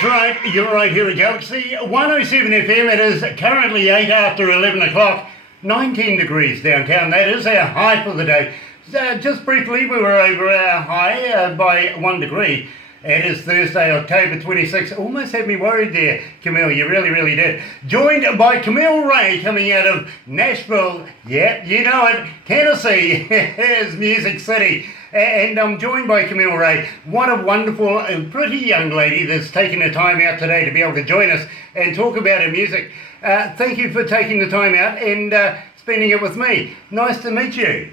That's right, you're right here at Galaxy 107 FM. It is currently 8 after 11 o'clock, 19 degrees downtown. That is our high for the day. Just briefly, we were over our high by 1 degree. It is Thursday, October 26th. Almost had me worried there, Camille. You really did. Joined by CAMILLE RAE coming out of Nashville. Yep, you know it. Tennessee is Music City. And I'm joined by CAMILLE RAE. What a wonderful and pretty young lady that's taken the time out today to be able to join us and talk about her music. Thank you for taking the time out and spending it with me. Nice to meet you.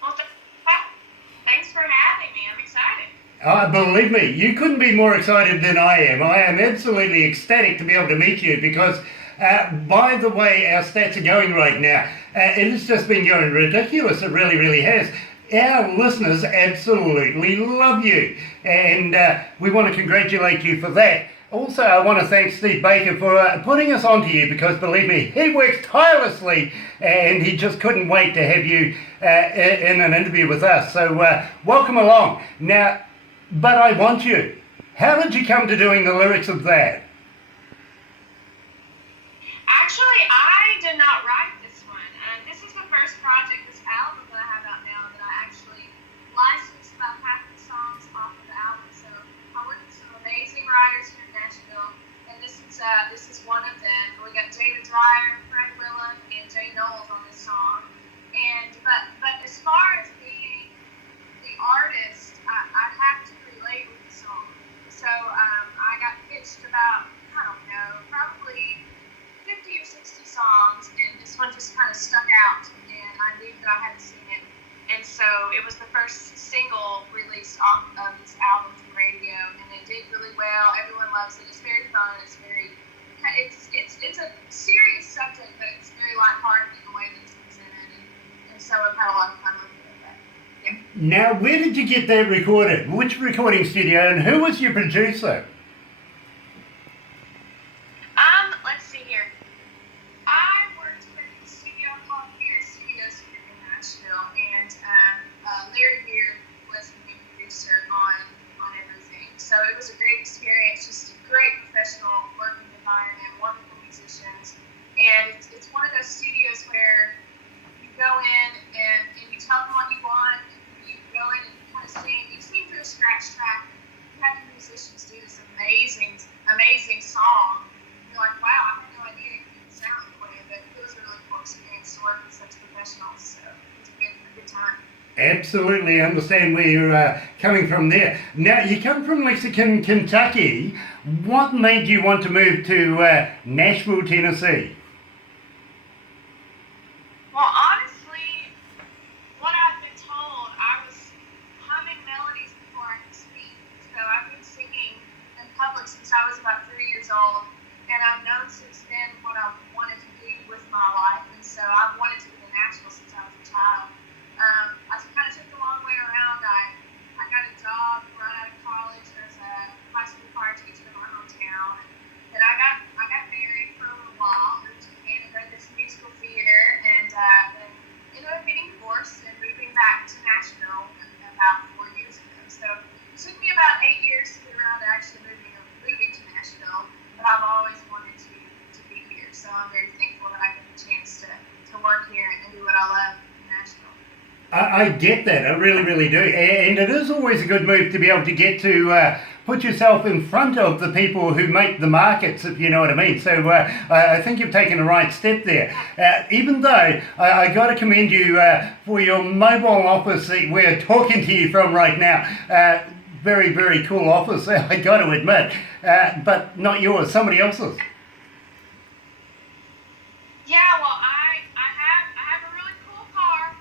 Well, thanks for having me. I'm excited. Believe me, you couldn't be more excited than I am. I am absolutely ecstatic to be able to meet you because, by the way our stats are going right now, it has just been going ridiculous. It really has. Our listeners absolutely love you, and we want to congratulate you for that. Also, I want to thank Steve Baker for putting us onto you because, believe me, he works tirelessly and he just couldn't wait to have you in an interview with us. So, welcome along. Now, but I Want You. How did you come to doing the lyrics of that? Actually, I did not write this one. This is the first project, this album that I have out now, that I actually licensed about half the songs off of the album. So I worked with some amazing writers here in Nashville, and this is one of them. We got Jada Dreyer, Fred Willem, and Jay Knowles on this song. And but as far as being the artist, I have to relate with the song. So I got pitched about, I don't know, probably 50 or 60 songs, and this one just kind of stuck out, and I knew that I had to sing it. And so it was the first single released off of this album from radio, and it did really well. Everyone loves it. It's very fun. It's a serious subject, but it's very lighthearted in the way that it's presented, and so I've had a lot of fun with it. Yeah. Now, where did you get that recorded? Which recording studio, and who was your producer? Let's see here. I worked with a studio called Beer Studios here in Nashville, and Larry Beer was the main producer on everything. So it was a great experience, just a great professional working environment, wonderful musicians, and it's one of those studios where you go in and you tell them what you want, and you go in and you kind of sing through a scratch track, and you have the musicians do this amazing song. You're like, wow, I had no idea it could sound that way, but it was a really cool experience to work with such professionals, so it was a good time. Absolutely understand where you're coming from there. Now, you come from Lexington, Kentucky. What made you want to move to Nashville, Tennessee? Well, honestly, what I've been told, I was humming melodies before I could speak. So I've been singing in public since I was about 3 years old. And I've known since then what I wanted to do with my life, and so I've wanted to be in Nashville since I was a child. I kind of took the long way around. I got a job right out of college as a high school choir teacher in my hometown, and I got married for a little while, moved to Canada, did some musical theater, and then ended up getting divorced and moving back to Nashville about 4 years ago. So it took me about 8 years to get around to actually moving to Nashville. But I've always wanted to be here, so I'm very thankful that I get the chance to work here and do what I love in Nashville. I get that, I really do, and it is always a good move to be able to get to put yourself in front of the people who make the markets, if you know what I mean. So I think you've taken the right step there. Even though I got to commend you for your mobile office that we're talking to you from right now. Very cool office, I got to admit, but not yours, somebody else's. Yeah, well, I have a really cool car,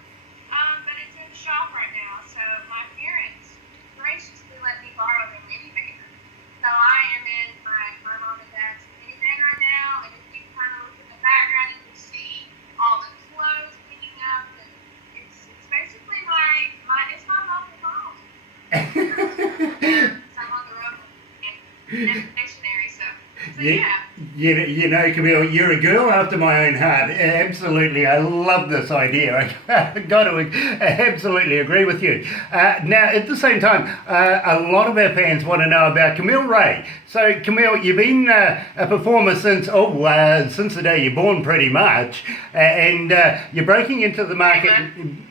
but it's in the shop right now. So my parents graciously let me borrow their minivan. So I am in my mom and dad's minivan right now, and if you kind of look in the background, you can see all the clothes hanging up, and it's basically my mobile home. So I'm on the road and stationary, so yeah. You know, Camille, you're a girl after my own heart. Absolutely, I love this idea. I've got to absolutely agree with you. Now, at the same time, a lot of our fans want to know about CAMILLE RAE. So, Camille, you've been a performer since the day you're born, pretty much, and you're breaking into the market.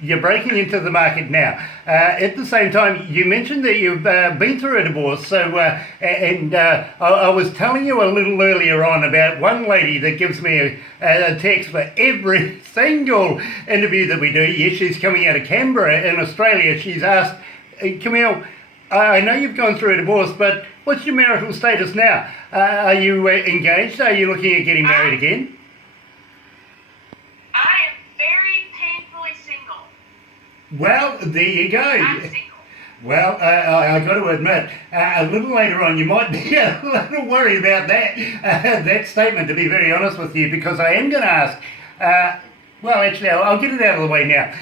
You're breaking into the market now. At the same time, you mentioned that you've been through a divorce. So, I was telling you a little earlier on about one lady that gives me a text for every single interview that we do. Yes, she's coming out of Canberra in Australia. She's asked, Camille, I know you've gone through a divorce, but what's your marital status now? Are you engaged? Are you looking at getting married again? I am very painfully single. Well, there you go. I'm single. Well, I got to admit, a little later on, you might be a little worried about that statement, to be very honest with you, because I am going to ask, well, actually, I'll get it out of the way now.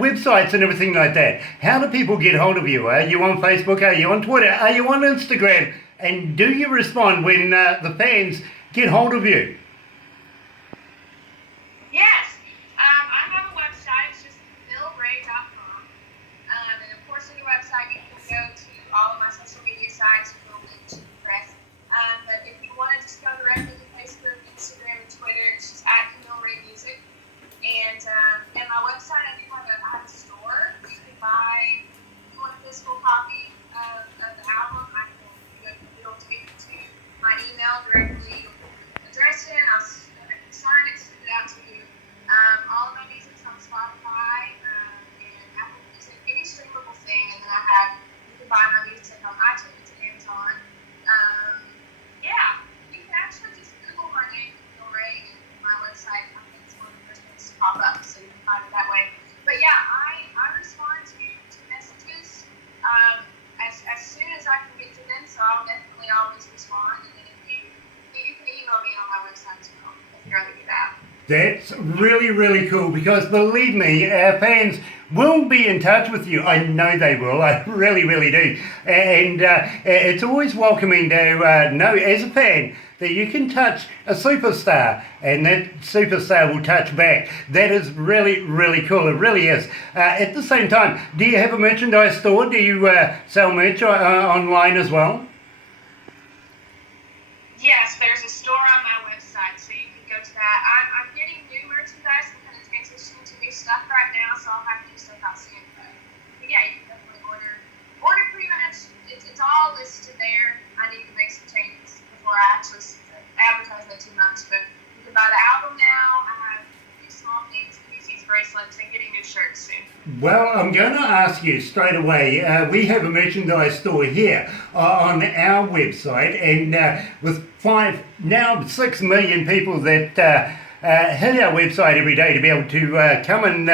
Websites and everything like that. How do people get hold of you? Are you on Facebook? Are you on Twitter? Are you on Instagram? And do you respond when the fans get hold of you? Yes. I have a website. It's just CAMILLERAE.com. And of course, on your website, you can go to all of my social media sites. We'll link to the press. But if you want to just go directly to Facebook, Instagram, and Twitter, it's just at CAMILLE RAE Music. And my website, I have a store. You can buy, if you want a physical copy of the album, it'll take you to my email directly. You'll put the address in, I'll sign it, send it out to you. All of my music's on Spotify and Apple Music, any streamable thing. And then you can buy my music on iTunes and Amazon. Yeah, you can actually just Google my name, CAMILLE RAE, and my website. I think it's one of the first things to pop up, so you can find it that way. But yeah, I respond to messages as soon as I can get to them, so I'll definitely always respond. And then you can email me on my website as well if you'd rather do that. That's really, really cool, because believe me, our fans will be in touch with you. I know they will. I really, really do. And it's always welcoming to know, as a fan, that you can touch a superstar and that superstar will touch back. That is really, really cool. It really is. At the same time, do you have a merchandise store? Do you sell merch online as well? Yes, there's a store on my website, so you can go to that. I'm getting new merchandise. I'm kind of transitioning to new stuff right now, so I'll have new stuff out soon. But yeah, you can definitely order pretty much. It's all listed there. I need to make some changes before I actually advertise that too much. But you can buy the album now. I have new small things, these bracelets, and getting new shirts soon. Well, I'm going to ask you straight away. We have a merchandise store here on our website, and with 6 million people that hit our website every day to be able to come and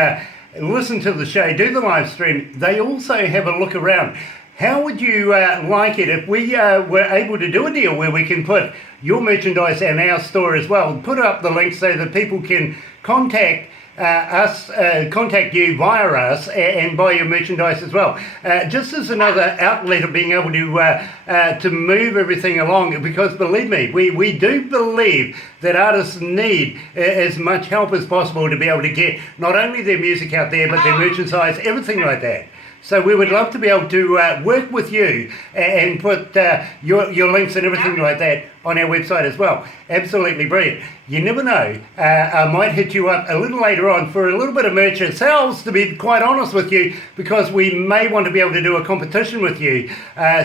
listen to the show, do the live stream, they also have a look around. How would you like it if we were able to do a deal where we can put your merchandise in our store as well, put up the link so that people can contact you via us and buy your merchandise as well, just as another outlet of being able to move everything along, because believe me, we do believe that artists need as much help as possible to be able to get not only their music out there but their merchandise, everything like that. So we would love to be able to work with you and put your links and everything like that on our website as well. Absolutely brilliant. You never know, I might hit you up a little later on for a little bit of merch ourselves, to be quite honest with you, because we may want to be able to do a competition with you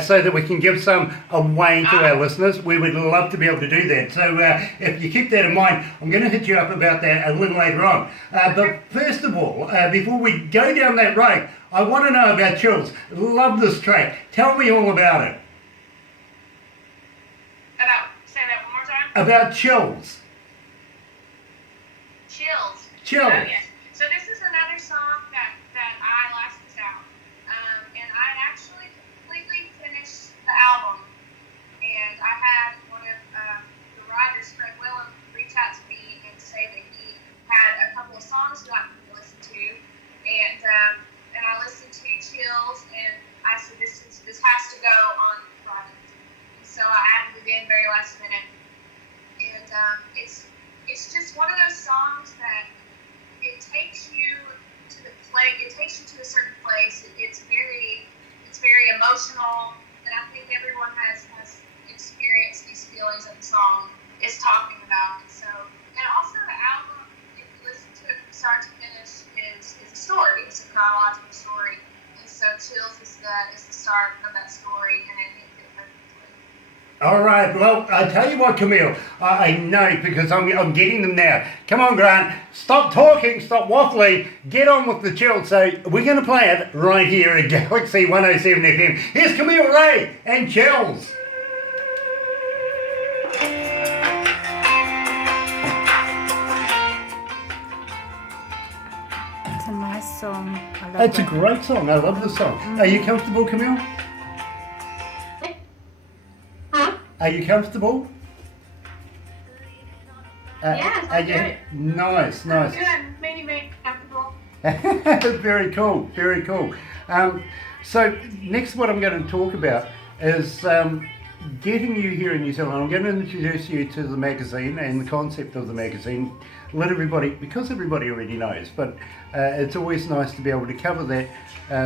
so that we can give some away to our listeners. We would love to be able to do that. So if you keep that in mind, I'm going to hit you up about that a little later on. But first of all, before we go down that road, I want to know about Chills. Love this track. Tell me all about it. Say that one more time? About Chills. Chills. Chills. Oh, yes. So this is another song that I licensed out. And I had actually completely finished the album. And I had one of the writers, Fred Willem, reach out to me and say that he had a couple of songs he wanted me to listen to. And I listened to Chills, and I said, this has to go on the project. And so I added it in very last minute. And and it's just one of those songs that it takes you to the place. It takes you to a certain place. It's very emotional, and I think everyone has experienced these feelings that the song is talking about. And so, and also the album, if you listen to it from start to finish, is a story. It's a chronological story, and so Chills is the start of that story, and it fit perfectly. All right, well, I tell you what, Camille, I know because I'm getting them now. Come on, Grant, stop talking, stop waffling, get on with the chill. So we're going to play it right here at Galaxy 107 FM. Here's Camille Rae and Chills. It's a nice song. I love It's a it. great song. I love the song. Are you comfortable, Camille? Huh? Are you comfortable? Yes, are I'm you? good. Nice. I'm good. Very comfortable. Very cool, very cool. So next what I'm going to talk about is getting you here in New Zealand. I'm going to introduce you to the magazine and the concept of the magazine. Let everybody, because everybody already knows, but it's always nice to be able to cover that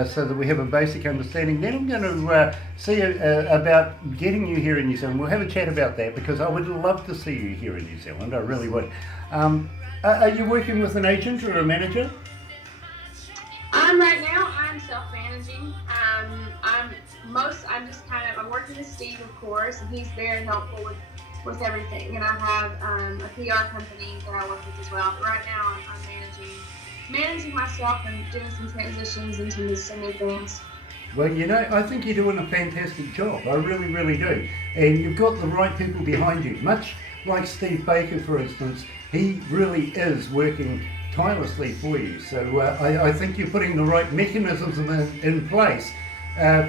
so that we have a basic understanding. Then I'm going to see about getting you here in New Zealand. We'll have a chat about that because I would love to see you here in New Zealand. I really would. Are you working with an agent or a manager? Right now I'm self-managing. I'm working with Steve, of course, and he's very helpful with everything. And I have a PR company that I work with as well. But right now I'm managing myself and doing some transitions into some new things. Well, you know, I think you're doing a fantastic job. I really, really do. And you've got the right people behind you. Much like Steve Baker, for instance, he really is working tirelessly for you. So I think you're putting the right mechanisms in place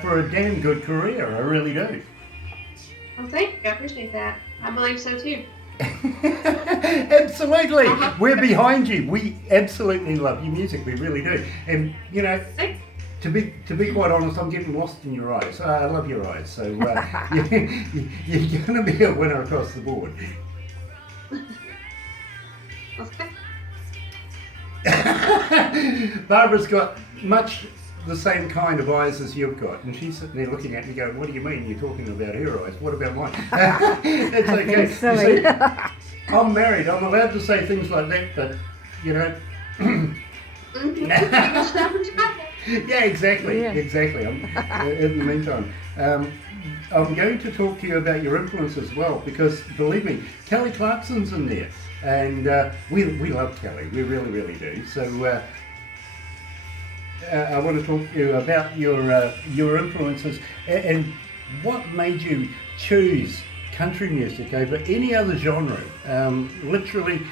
for a damn good career. I really do. Well, thank you. I appreciate that. I believe so too. Absolutely. We're behind you. We absolutely love your music. We really do. And, you know, to be quite honest, I'm getting lost in your eyes. I love your eyes. So you're going to be a winner across the board. Okay. Barbara's got much the same kind of eyes as you've got, and she's sitting there looking at me going, what do you mean you're talking about her eyes? What about mine? It's okay. Silly. You see, I'm married, I'm allowed to say things like that, but you know. Yeah, exactly. Yeah. Exactly. In the meantime, I'm going to talk to you about your influence as well, because believe me, Kelly Clarkson's in there, and we love Kelly, we really, really do. So I want to talk to you about your influences and what made you choose country music over any other genre. Literally,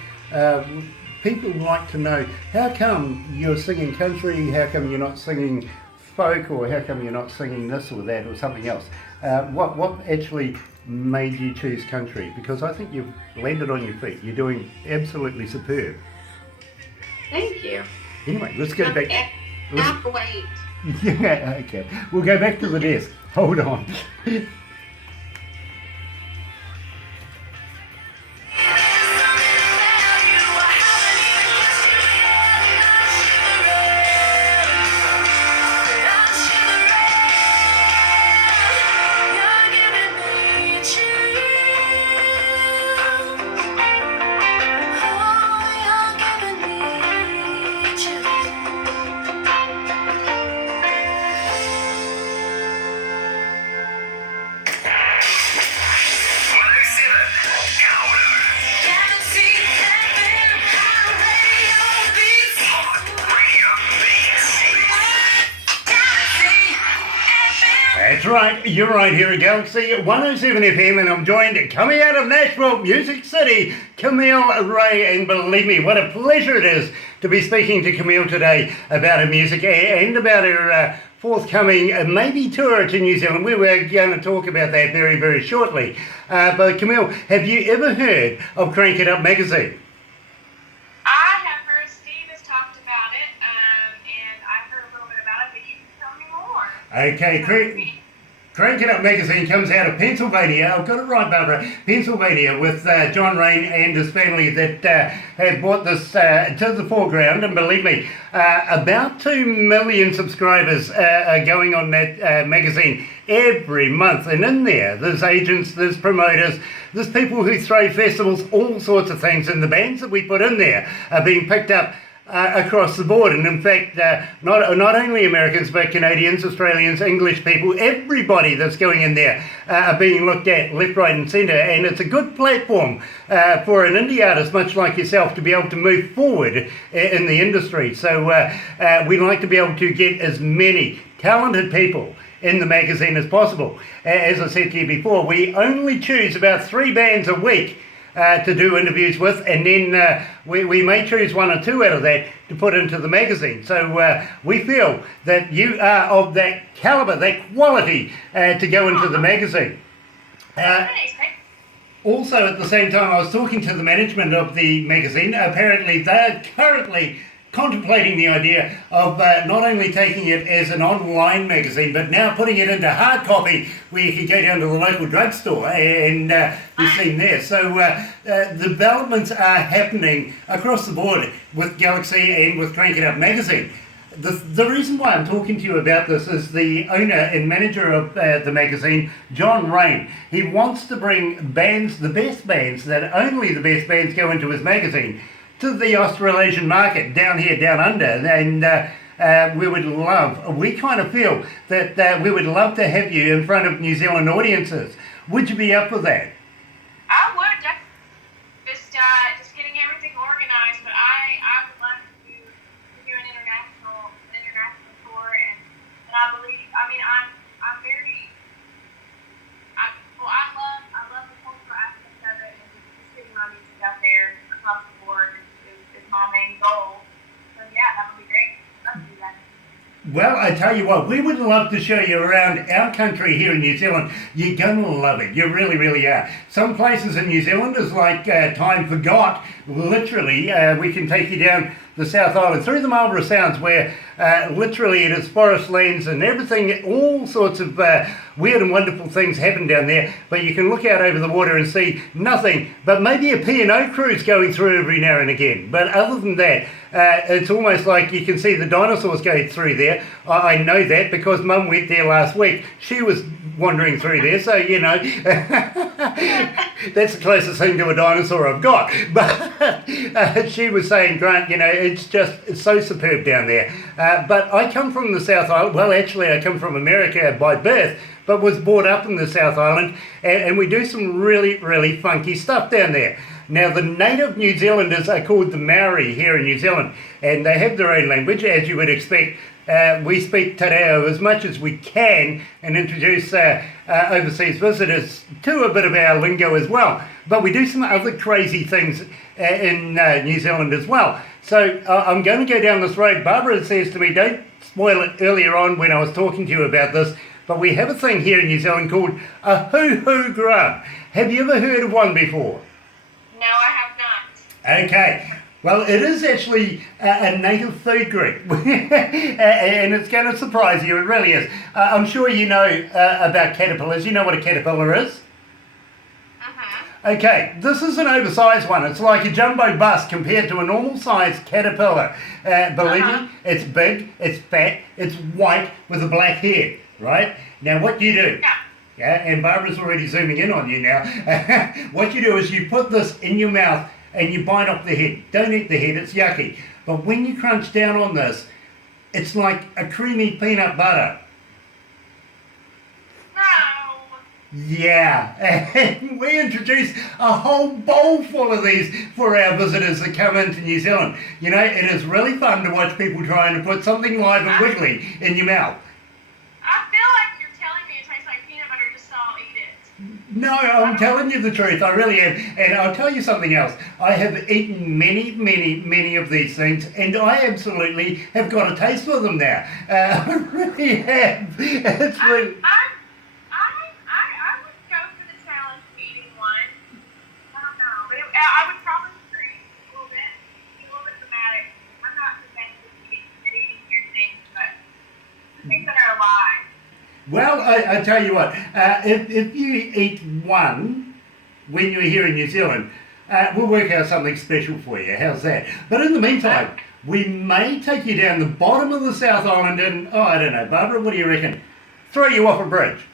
people like to know, how come you're singing country, how come you're not singing folk, or how come you're not singing this or that or something else? What actually made you choose country? Because I think you've landed on your feet. You're doing absolutely superb. Thank you. Anyway, let's go back. Have to wait. Yeah, okay. We'll go back to the desk. Hold on. That's right, you're right here at Galaxy 107 FM, and I'm joined, coming out of Nashville, Music City, Camille Rae. And believe me, what a pleasure it is to be speaking to Camille today about her music and about her forthcoming maybe tour to New Zealand. We were going to talk about that very, very shortly. But Camille, have you ever heard of Crank It Up magazine? I have heard Steve has talked about it, and I've heard a little bit about it, but you can tell me more. Okay, Crank It Up magazine comes out of Pennsylvania. I've got it right, Barbara. Pennsylvania, with John Rain and his family that have brought this to the foreground. And believe me, about 2 million subscribers are going on that magazine every month. And in there's agents, there's promoters, there's people who throw festivals, all sorts of things. And the bands that we put in there are being picked up across the board. And in fact, not only Americans, but Canadians, Australians, English people, everybody that's going in there are being looked at left, right and centre. And it's a good platform for an indie artist, much like yourself, to be able to move forward in the industry. So we like to be able to get as many talented people in the magazine as possible. As I said to you before, we only choose about 3 bands a week to do interviews with, and then we may choose 1 or 2 out of that to put into the magazine. So we feel that you are of that calibre, that quality to go into the magazine. Also, at the same time, I was talking to the management of the magazine. Apparently, they're currently contemplating the idea of not only taking it as an online magazine, but now putting it into hard copy, where you can go down to the local drugstore and be seen there. So developments are happening across the board with Galaxy and with Crank It Up magazine. The reason why I'm talking to you about this is the owner and manager of the magazine, John Rain. He wants to bring bands, the best bands, that only the best bands go into his magazine, to the Australasian market, down here, down under. And we kind of feel that we would love to have you in front of New Zealand audiences. Would you be up for that? I would, definitely. Just getting everything organized, but I would love to do an international tour, and I believe, I love the cultural aspect of it, and just getting my music out there across the board is my main goal. So yeah, that would be great. Love to do that. Well, I tell you what, we would love to show you around our country here in New Zealand. You're going to love it. You really, really are. Some places in New Zealand is like time forgot. Literally, we can take you down the South Island through the Marlborough Sounds, where literally it is forest lands and everything, all sorts of weird and wonderful things happen down there. But you can look out over the water and see nothing but maybe a P&O cruise going through every now and again. But other than that, it's almost like you can see the dinosaurs going through there. I know that because Mum went there last week. She was wandering through there, so you know that's the closest thing to a dinosaur I've got. But she was saying, Grant, you know, it's so superb down there. But I come from the South Island. Well, actually, I come from America by birth, but was brought up in the South Island, and we do some really, really funky stuff down there. Now, the native New Zealanders are called the Maori here in New Zealand, and they have their own language, as you would expect. We speak te reo as much as we can and introduce overseas visitors to a bit of our lingo as well. But we do some other crazy things in New Zealand as well. So I'm going to go down this road. Barbara says to me, don't spoil it earlier on when I was talking to you about this, but we have a thing here in New Zealand called a hoo-hoo grub. Have you ever heard of one before? No, I have not. Okay. Well, it is actually a native food group, and it's going to surprise you, it really is. I'm sure you know about caterpillars. You know what a caterpillar is? Okay, this is an oversized one. It's like a jumbo bus compared to a normal-sized caterpillar. Believe me, it's big, it's fat, it's white with a black head, right? Now, what you do... Yeah, and Barbara's already zooming in on you now. What you do is you put this in your mouth and you bite off the head. Don't eat the head, it's yucky. But when you crunch down on this, it's like a creamy peanut butter. No. Yeah, and we introduce a whole bowl full of these for our visitors that come into New Zealand. You know, it is really fun to watch people trying to put something live and wiggly in your mouth. I feel like you're telling me it tastes like peanut butter, just so I'll eat it. No, I'm telling you the truth. I really am. And I'll tell you something else. I have eaten many, many, many of these things, and I absolutely have got a taste for them now. I really have. It's really... I would go for the challenge of eating one. I don't know. But I would probably scream a little bit, be a little bit dramatic. I'm not the best at eating weird things, but the things that are alive. Well, I tell you what, if you eat one when you're here in New Zealand, we'll work out something special for you. How's that? But in the meantime, we may take you down the bottom of the South Island and, I don't know, Barbara, what do you reckon? Throw you off a bridge.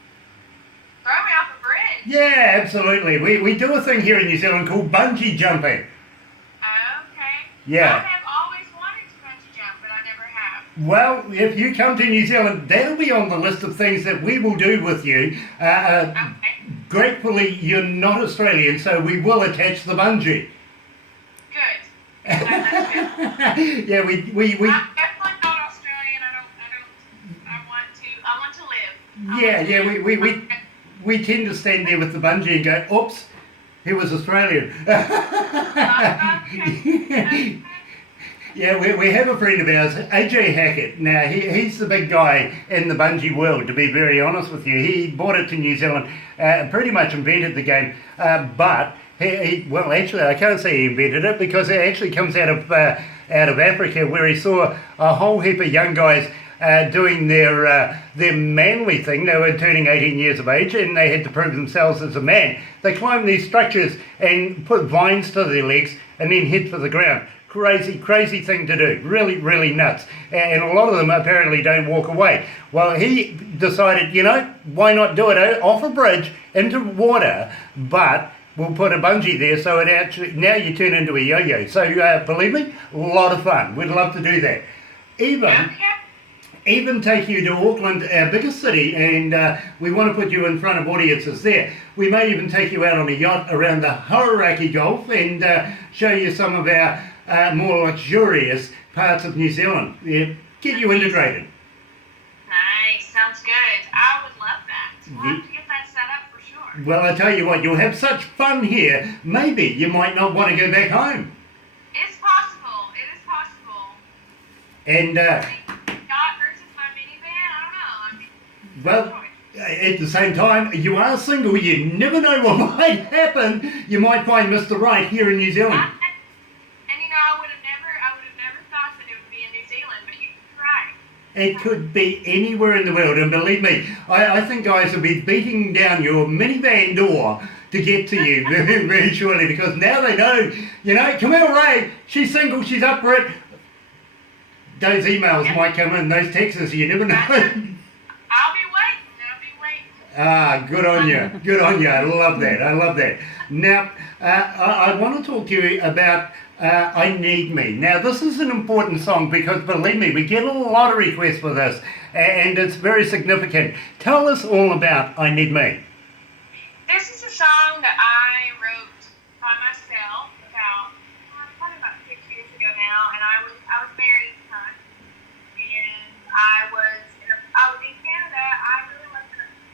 Throw me off a bridge? Yeah, absolutely. We do a thing here in New Zealand called bungee jumping. Okay. Yeah. I have always wanted to bungee jump, but I never have. Well, if you come to New Zealand, that'll be on the list of things that we will do with you. Okay. Gratefully, you're not Australian, so we will attach the bungee. Good. That's good. Yeah, we I'm definitely not Australian. I want to live. we tend to stand there with the bungee and go, oops, he was Australian. Okay. Yeah, we have a friend of ours, AJ Hackett. Now, he's the big guy in the bungee world, to be very honest with you. He brought it to New Zealand, pretty much invented the game, but well, actually, I can't say he invented it because it actually comes out of Africa, where he saw a whole heap of young guys doing their manly thing. They were turning 18 years of age and they had to prove themselves as a man. They climbed these structures and put vines to their legs and then hit for the ground. Crazy thing to do. Really nuts. And a lot of them apparently don't walk away. Well, he decided, why not do it off a bridge into water, but we'll put a bungee there so it actually, now you turn into a yo-yo. So believe me, a lot of fun. We'd love to do that. Even take you to Auckland, our biggest city, and we want to put you in front of audiences there. We may even take you out on a yacht around the Hauraki Gulf and show you some of our more luxurious parts of New Zealand. Get you integrated. Nice, sounds good. I would love that. We'll have to get that set up for sure. Well, I tell you what, you'll have such fun here, maybe you might not want to go back home. It's possible. It is possible. And, Yacht versus my minivan, I don't know. well, at the same time, you are single, you never know what might happen. You might find Mr. Right here in New Zealand. I would have never thought that it would be in New Zealand, but you could try. It could be anywhere in the world, and believe me, I think guys will be beating down your minivan door to get to you very shortly, because now they know, Camille Rae, she's single, she's up for it. Those emails might come in, those texts, you never know. I'll be waiting. Ah, good on you. I love that. Now, I want to talk to you about I Need Me. Now, this is an important song because, believe me, we get a lot of requests for this, and it's very significant. Tell us all about I Need Me. This is a song that I wrote by myself probably about 6 years ago now, and I was married at the time, and I was in Canada. I really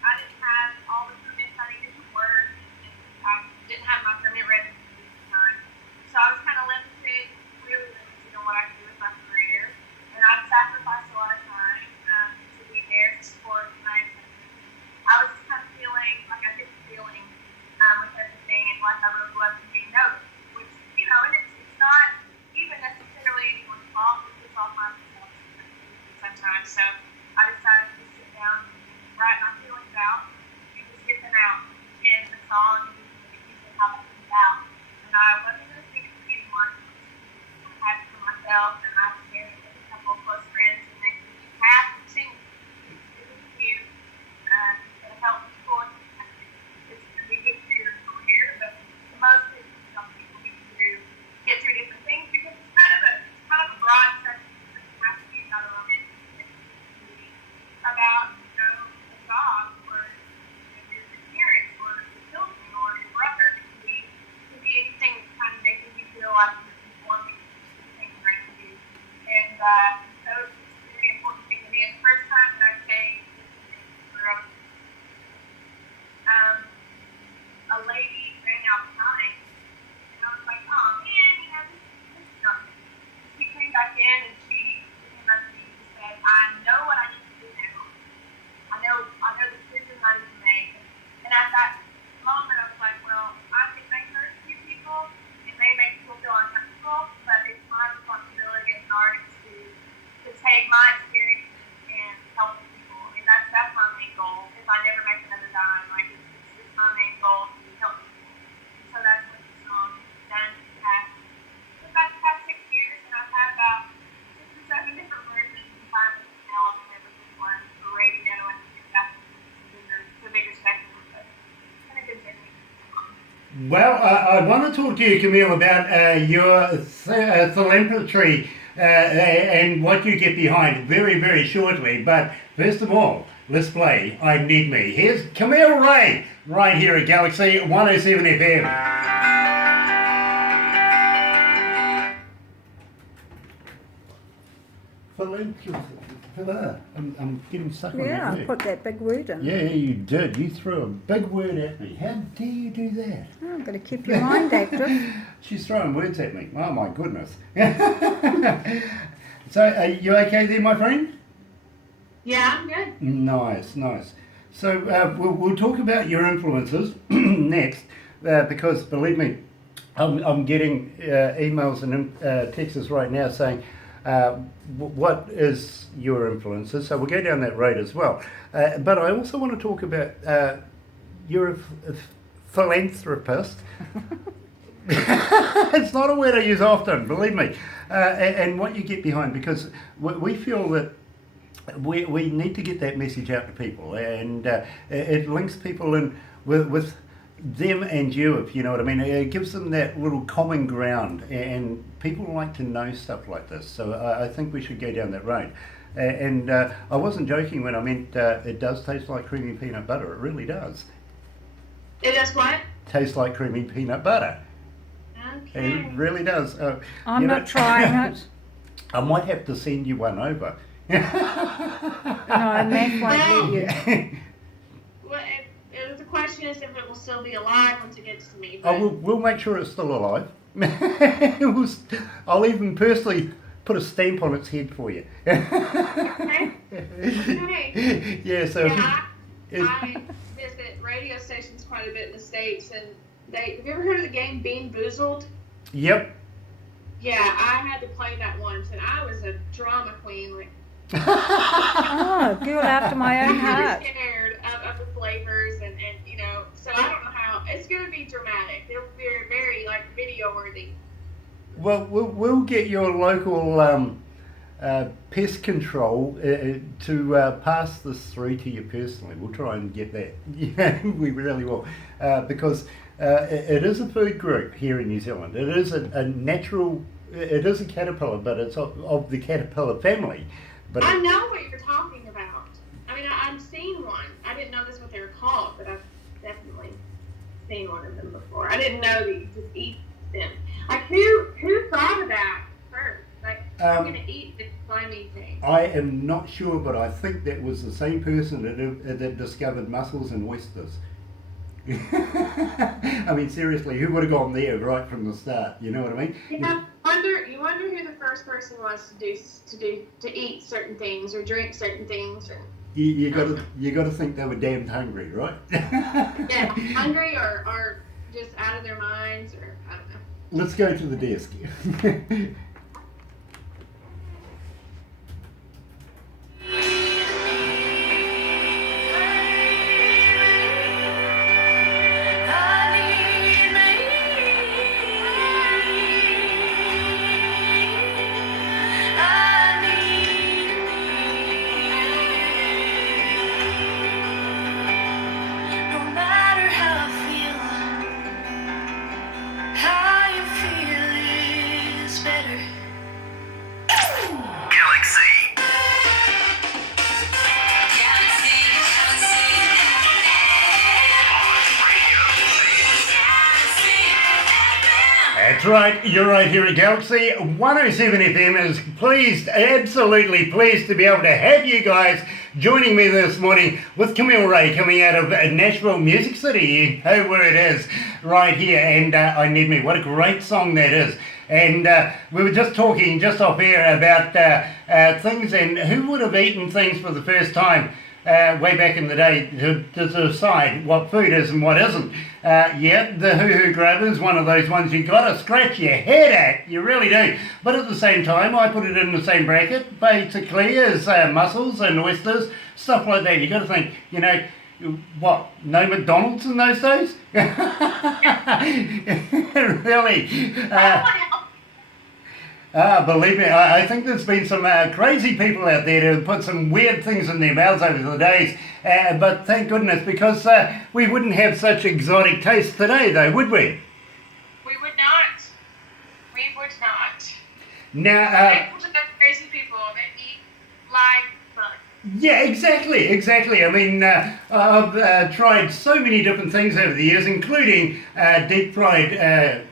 I didn't have all the permits I needed to work, and I didn't have my permit residency at the time. So I was kind of really limited on what I could do with my career. And I've sacrificed a lot of time to be there to support my country. I was just kind of feeling like I didn't feeling with everything, and like I really wasn't being noticed. Which, and it's not even necessarily anyone's fault. It's just all kinds of stuff sometimes. So Well, I want to talk to you, Camille, about your philanthropy and what you get behind very, very shortly. But first of all, let's play I Need Me. Here's Camille Rae right here at Galaxy 107 FM. I'm getting stuck on Yeah, that I word. put that big word in. Yeah, you did. You threw a big word at me. How dare you do that? Oh, I've got to keep your mind active. She's throwing words at me. Oh my goodness. So, are you okay there, my friend? Yeah, I'm good. Nice, nice. So, we'll talk about your influences next, because believe me, I'm getting emails and texts right now saying, what is your influences? So we'll go down that road as well. But I also want to talk about you're a philanthropist. It's not a word I use often, believe me. And what you get behind, because we feel that we need to get that message out to people, and it links people in with them and you, if you know what I mean. It gives them that little common ground, and people like to know stuff like this. So I think we should go down that road. And I wasn't joking when I meant it does taste like creamy peanut butter. It really does. It does what? Tastes like creamy peanut butter. Okay. It really does. I'm not trying it. I might have to send you one over. No, Matt won't let you. Well, the question is if it will still be alive once it gets to me. Oh, we'll make sure it's still alive. I'll even personally put a stamp on its head for you. Okay. Okay. Yeah, so... Yeah, I visit radio stations quite a bit in the States, and have you ever heard of the game Bean Boozled? Yep. Yeah, I had to play that once, and I was a drama queen. Like, Oh, girl after my own I heart. was scared of the flavors, and you know, so I don't know how. It's going to be dramatic. It'll be very, like, video worthy. Well, we'll get your local pest control to pass this through to you personally. We'll try and get that. Yeah, we really will. Because it is a food group here in New Zealand. It is a natural, it is a caterpillar, but it's of the caterpillar family. But I know what you're talking about. I mean, I've seen one. I didn't know this is what they were called, but I've definitely seen one of them before. I didn't know that you could eat them. Like, who thought of that first? Like, I'm going to eat this slimy thing. I am not sure, but I think that was the same person that discovered mussels and oysters. I mean, seriously, who would have gone there right from the start? You know what I mean? Yeah, you wonder who the first person was to eat certain things or drink certain things. Or, You got to think they were damned hungry, right? yeah, hungry or just out of their minds, or I don't know. Let's go to the desk. That's right, you're right here at Galaxy 107 FM is pleased, absolutely pleased to be able to have you guys joining me this morning with Camille Rae coming out of Nashville, Music City. You know where it is, right here, and I Need Me. What a great song that is. And we were just talking just off air about things and who would have eaten things for the first time way back in the day to decide what food is and what isn't. Yeah, the hoo-hoo grub is one of those ones you got to scratch your head at. You really do. But at the same time, I put it in the same bracket, basically, as mussels and oysters, stuff like that. You got to think, you know, what, no McDonald's in those days? Really? Believe me, I think there's been some crazy people out there who have put some weird things in their mouths over the days. But thank goodness, because we wouldn't have such exotic tastes today, though, would we? We would not. We would not. Now, Thankful to those crazy people that eat live bugs. yeah, exactly. I mean, I've tried so many different things over the years, including deep-fried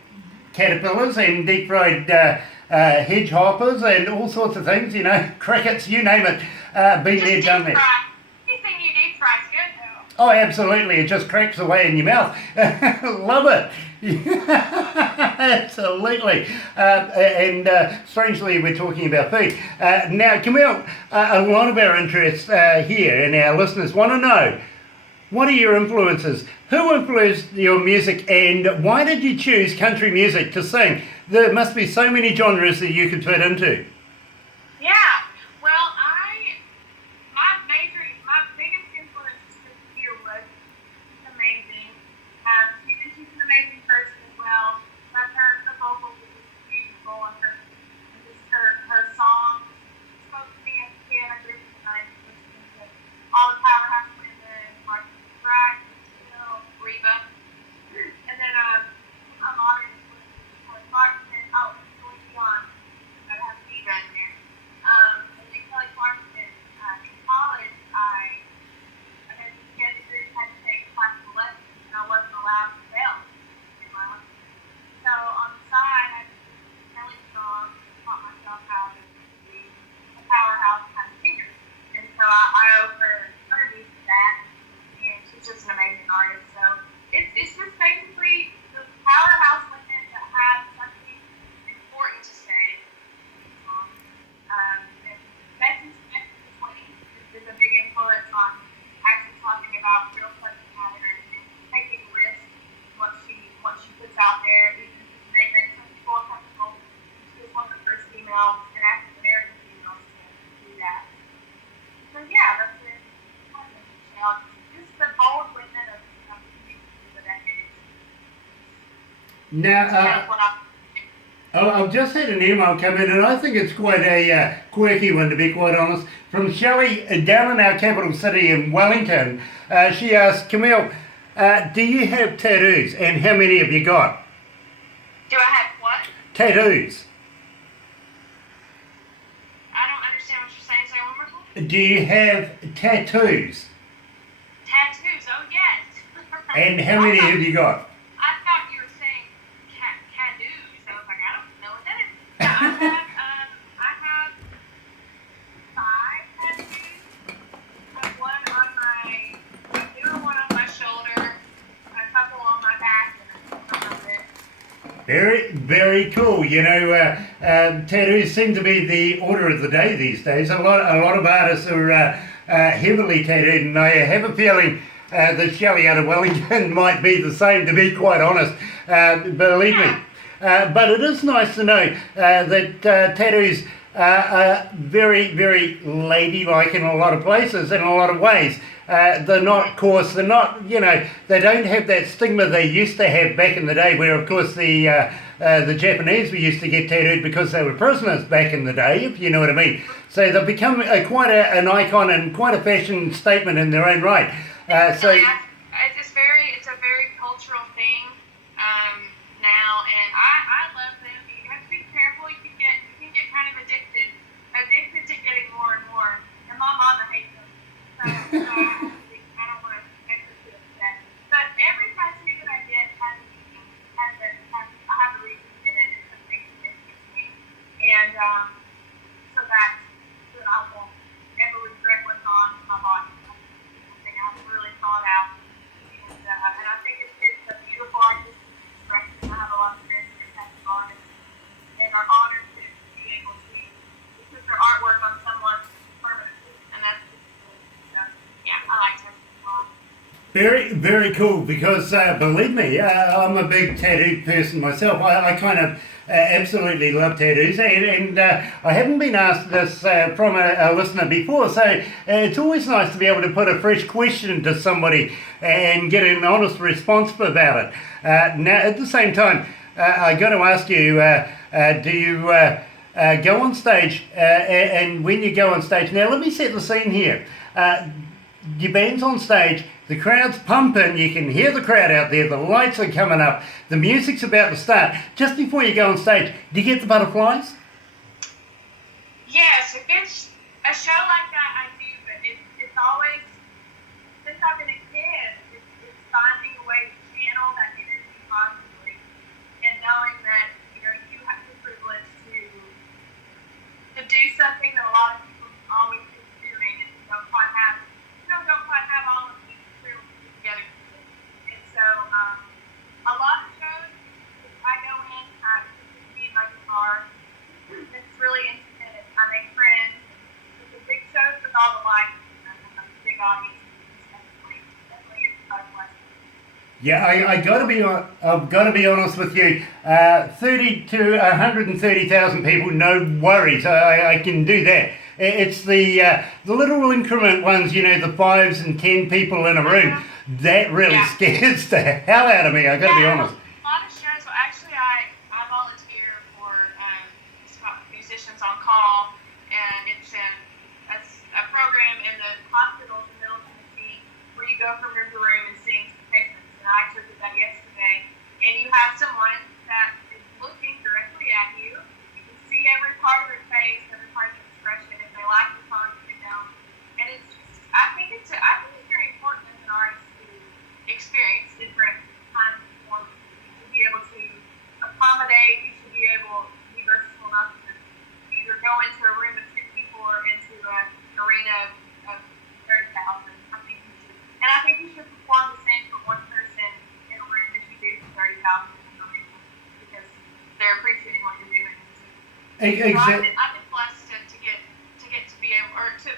caterpillars and deep-fried hedgehoppers and all sorts of things, you know, crickets, you name it, been there, done that. Anything you deep fry is good, though. Oh, absolutely, it just cracks away in your mouth. Love it. Absolutely. And strangely, we're talking about food. Now, Camille, a lot of our interests here and our listeners want to know, what are your influences? Who influenced your music, and why did you choose country music to sing? There must be so many genres that you could fit into. Yeah. Well, my biggest influence is Sophia Wood. She's amazing. She's an amazing person as well. But the vocals are just beautiful, and just her songs spoke to me as a kid. I grew up in the 90s listening to all the powerhouse women, like Brad, Reba, and then a modern influence, Clarkson. Oh, and Celine Dion. Gotta have Reba in there. And then Kelly Clarkson. In college, I had to get a degree, had to take classical lessons, and I wasn't allowed to fail in my lessons. So on the side, I just Kelly songs, taught myself how to be a powerhouse kind of singer. And so I owe her music to that, and she's just an amazing artist. So it's just basically the powerhouse women that have something important to say in these songs. And Bessie Smith is a big influence on actually talking about real subject matter and taking risks, what she puts out there. Even maybe some people are comfortable. She was one of the first females and African American females to do that. So yeah, that's it. Just the bold women of the decades. Now, I've just had an email come in, and I think it's quite a quirky one, to be quite honest, from Shelley down in our capital city in Wellington. She asked, Camille, do you have tattoos, and how many have you got? Do I have what? Tattoos. I don't understand what you're saying. Say it one more time. Do you have tattoos? Tattoos. Oh yes. And how many have you got? I thought you were saying canoes. I was like, I don't know what that is. Yeah, I have 5 tattoos. I have one on a newer one on my shoulder, a couple on my back, and a couple on my wrist. Very, very cool. You know, tattoos seem to be the order of the day these days. A lot of artists are heavily tattooed, and I have a feeling that Shelley out of Wellington might be the same, to be quite honest. Believe me. But it is nice to know that tattoos are very, very ladylike in a lot of places, in a lot of ways. They're not coarse, they're not, you know, they don't have that stigma they used to have back in the day, where of course the Japanese were used to get tattooed because they were prisoners back in the day, if you know what I mean. So they've become quite an icon and quite a fashion statement in their own right. It's a very cultural thing now, and I love them. You have to be careful. You can get kind of addicted to getting more and more. And my mama hates them, so I don't want to make her too upset. But every tattoo that I get has a meaning. I have a reason in it. It's something significant to me, and so that I won't ever regret what's on my body. I've really thought out, and I think it's a beautiful artistic expression. I have a lot of friends who are tattoo artists, and are honored to be able to put their artwork on someone permanently, and that's just cool. So yeah, I like tattoos a lot. Very, very cool, because believe me, I'm a big tattoo person myself. I kind of absolutely love tattoos, and I haven't been asked this from a listener before, so it's always nice to be able to put a fresh question to somebody and get an honest response about it. Now, at the same time, I got to ask you, do you go on stage, and when you go on stage, now let me set the scene here. Your band's on stage, the crowd's pumping, you can hear the crowd out there, the lights are coming up, the music's about to start. Just before you go on stage, do you get the butterflies? Yes, if it's a show like that, I do, but it's always, since I've been a kid, it's finding a way to channel that energy positively and knowing that, you know, you have the privilege to do something that a lot of people always keep doing and don't quite have all of these tools together. And so, a lot of shows, I go in, I me and my guitar, it's really intimate, I make friends. It's a big show with all the lights, and a big audience. Definitely is a blessing. Yeah, I've got to be honest with you. 30 to 130,000 people, no worries. I can do that. It's the little increment ones, you know, the 5s and 10 people in a room. That really scares the hell out of me. I got to be honest. A lot of shows. Well, actually, I volunteer for Musicians on Call, and it's a program in the hospitals in Middle Tennessee where you go from room to room and sing to patients. And I took that yesterday, and you have someone that is looking directly at you. You can see every part of their face, every part of their expression, if they like the song, if they don't. And it's just, I think it's very important as an artist to experience different kinds of performances. You should be able to accommodate. You should be able to be versatile enough to either go into a room of 2 people or into an arena of 30,000. And I think you should perform the same for one person in a room as you do for 30,000 in a room because they're appreciating what you're doing. Exactly. I've been blessed to get to be able, or to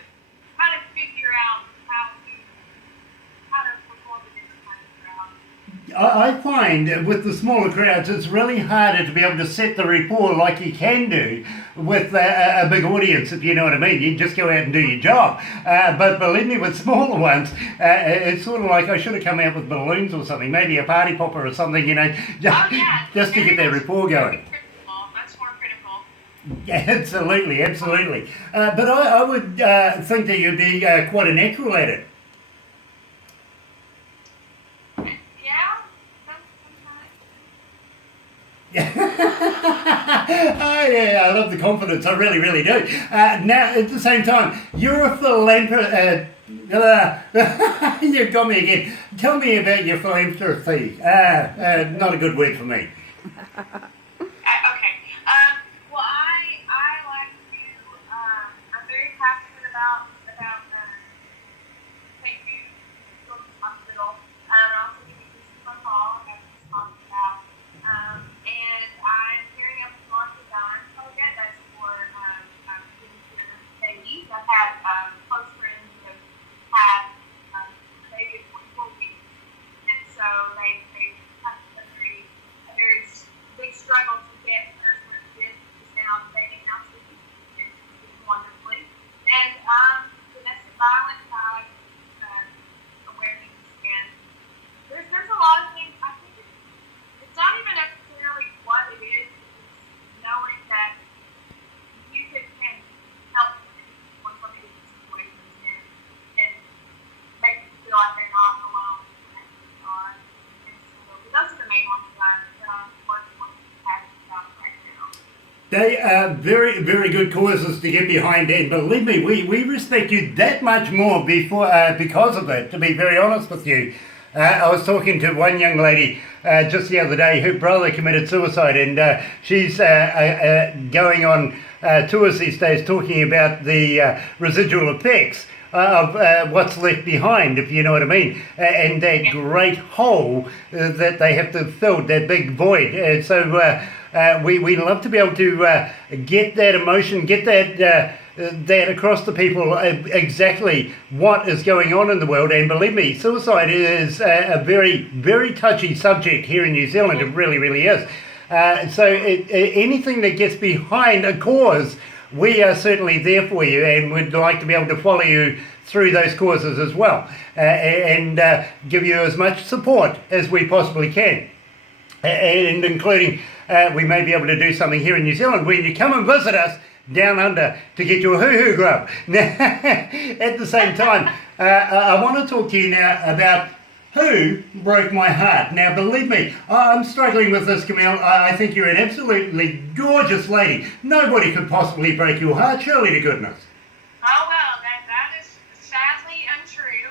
kind of figure out how to perform with different kinds of crowds. I find with the smaller crowds, it's really harder to be able to set the rapport like you can do with a big audience, if you know what I mean. You just go out and do your job. But believe me, with smaller ones, it's sort of like I should have come out with balloons or something, maybe a party popper or something, you know, just to get that rapport going. That's more critical. Yeah, absolutely. But I would think that you'd be quite a natural at it. Oh, yeah, I love the confidence. I really, really do. Now, at the same time, you're a philanthropist. You've got me again. Tell me about your philanthropy. Not a good word for me. Okay. Well, I like to. I'm very passionate about St. Jude's Children's Hospital. I also do Musicians on Call, as we talked about. And I'm pairing up with Martha Dunn. Oh, yeah, that's for babies. I've had close friends who have had a baby at 24 weeks, and so they have a very big struggle to get her to where she is. She's now dating now, so she's doing wonderfully. And domestic violence, awareness, and there's a lot of things. I think it's not even necessarily what it is. It's knowing that music can help when somebody is in situations and make them feel like they're not alone and they are. And so those are the main ones that I'm working with and passionate about right now. They are very, very good causes to get behind, and believe me, we respect you that much more because of that, to be very honest with you. I was talking to one young lady just the other day. Her brother committed suicide, and she's going on tours these days talking about the residual effects of what's left behind, if you know what I mean, and that great hole that they have to fill, that big void. And so we love to be able to get that emotion, get that across to people exactly what is going on in the world. And believe me, suicide is a very, very touchy subject here in New Zealand. It really, really is. So anything that gets behind a cause, we are certainly there for you, and we'd like to be able to follow you through those causes as well, and give you as much support as we possibly can. and including we may be able to do something here in New Zealand when you come and visit us down under to get your hoo-hoo grub. Now, at the same time, I want to talk to you now about who broke my heart. Now, believe me, I'm struggling with this, Camille. I think you're an absolutely gorgeous lady. Nobody could possibly break your heart, surely to goodness. Oh, well, that is sadly untrue.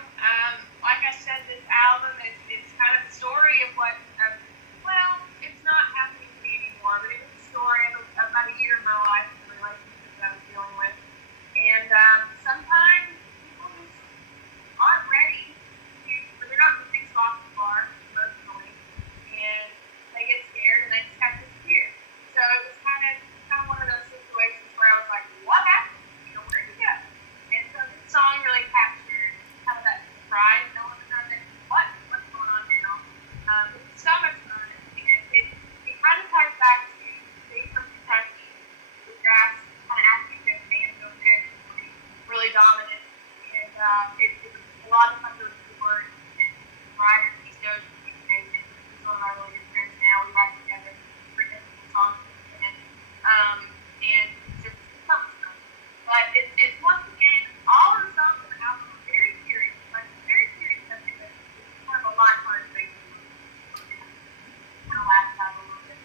Like I said, this album is kind of the story of what, well, it's not happening to me anymore, but it was the story of about a year of my life and the relationship that I was dealing with. And sometimes people just aren't ready to, they're not moving off the bar emotionally, and they get scared and they just kind of disappear. So it was kind of one of those situations where I was like, what happened? You know, where'd you go? And so this song really captured kind of that surprise element of it. What's going on now? It's so much fun, and it kind of ties back to being from Kentucky, the grass kind of acting as bands over there, really dominant, and it was a lot of fun to record. Writer, he's amazing. He's one of my really good friends now. We write together, written songs, and it's just something fun. But it's once again, all of the songs on the album are very serious, like very serious subject. It's kind of a lighthearted thing. Kind of laugh about it a little bit.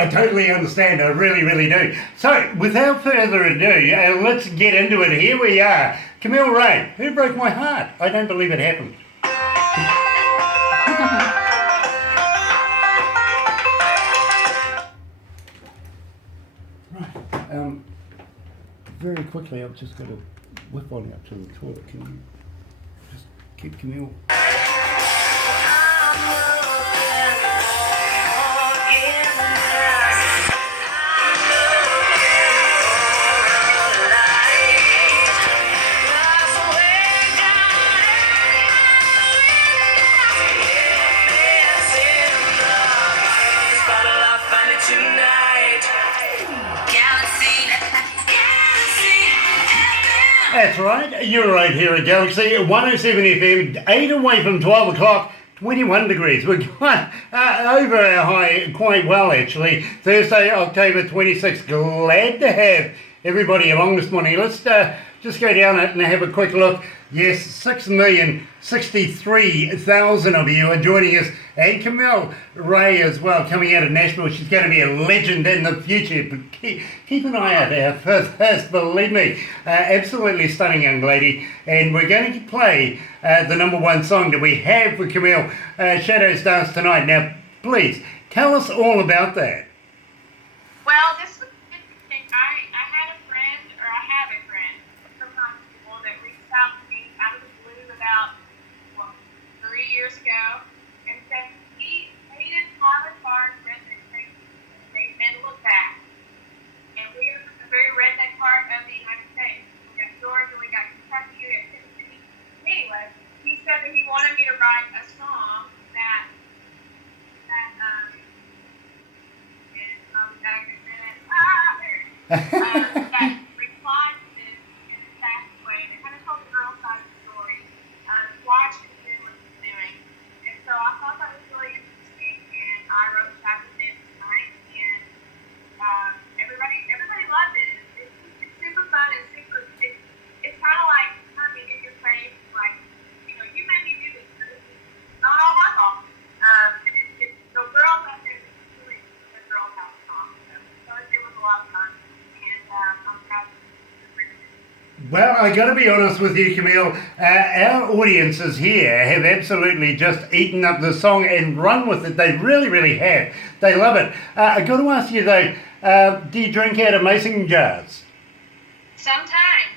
I totally understand. I really, really do. So, without further ado, let's get into it. Here we are. Camille Rae, who broke my heart? I don't believe it happened. Right. Very quickly, I've just got to whip on out to the toilet. Can you just keep Camille? That's right, you're right here at Galaxy 107 FM, 8 away from 12 o'clock, 21 degrees. We're quite, over our high quite well actually. Thursday, October 26th. Glad to have everybody along this morning. Let's just go down it and have a quick look. Yes, 6,063,000 of you are joining us, and Camille Rae as well, coming out of Nashville. She's going to be a legend in the future, but keep an eye out for this, believe me. Absolutely stunning young lady, and we're going to play the number one song that we have for Camille, Shadows Dance Tonight. Now, please, tell us all about that. Well, this was interesting. I had a friend, or I have a friend from high school that reached out to me out of the blue about 3 years ago and said he hated Highland Farms redneck crazy and made men look back. And we are from the very redneck part of the United States. We got Georgia, we got Kentucky, we got Tennessee. Anyway, he said that he wanted me to write a song that that replied to this in a fast way. It kind of told the girl side of the story, why she was doing what she's doing. And so I thought that was really interesting, and I wrote Shadows Dance Tonight, and everybody loved it. It's super fun and it's kind of like coming in your face, like, you know, you made me do this, but this is not all my fault. The girls out there, really the girls out song. So it was a lot of fun. I'm proud to bring it. Well, I got to be honest with you, Camille. Our audiences here have absolutely just eaten up the song and run with it. They really, really have. They love it. I got to ask you though, do you drink out of mason jars?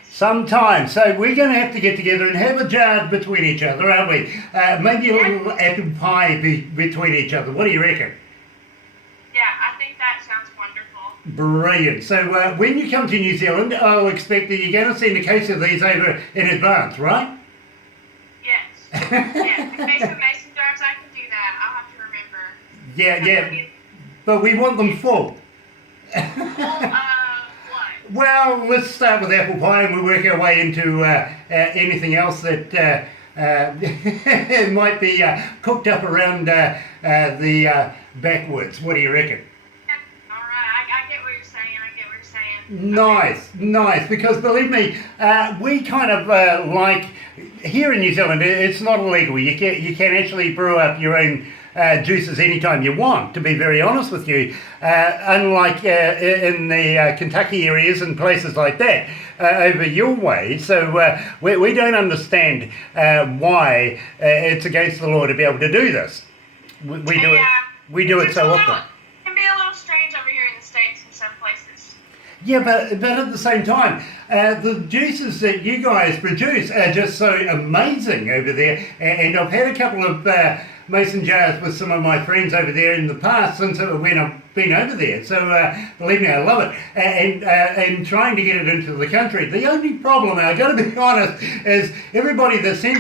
Sometimes. So we're going to have to get together and have a jar between each other, aren't we? Maybe a little apple pie between each other. What do you reckon? Yeah, I think that sounds wonderful. Brilliant. So when you come to New Zealand, I'll expect that you're going to send a case of these over in advance, right? Yes. Yeah. In case of mason jars, I can do that. I'll have to remember. Yeah. But we want them full. What? Well, let's start with apple pie and we'll work our way into anything else that it might be cooked up around the backwoods. What do you reckon? All right, I get what you're saying. I get what you're saying. Nice, nice. Because believe me, we kind of like here in New Zealand. It's not illegal. You can actually brew up your own juices anytime you want. To be very honest with you, unlike in the Kentucky areas and places like that over your way. So we don't understand why it's against the law to be able to do this. We do it. We do it so often. It can be a little strange over here in the States in some places. Yeah, but at the same time, the juices that you guys produce are just so amazing over there. And I've had a couple of mason jars with some of my friends over there in the past since when I've been over there. So believe me, I love it. And trying to get it into the country. The only problem, and I've got to be honest, is everybody that sends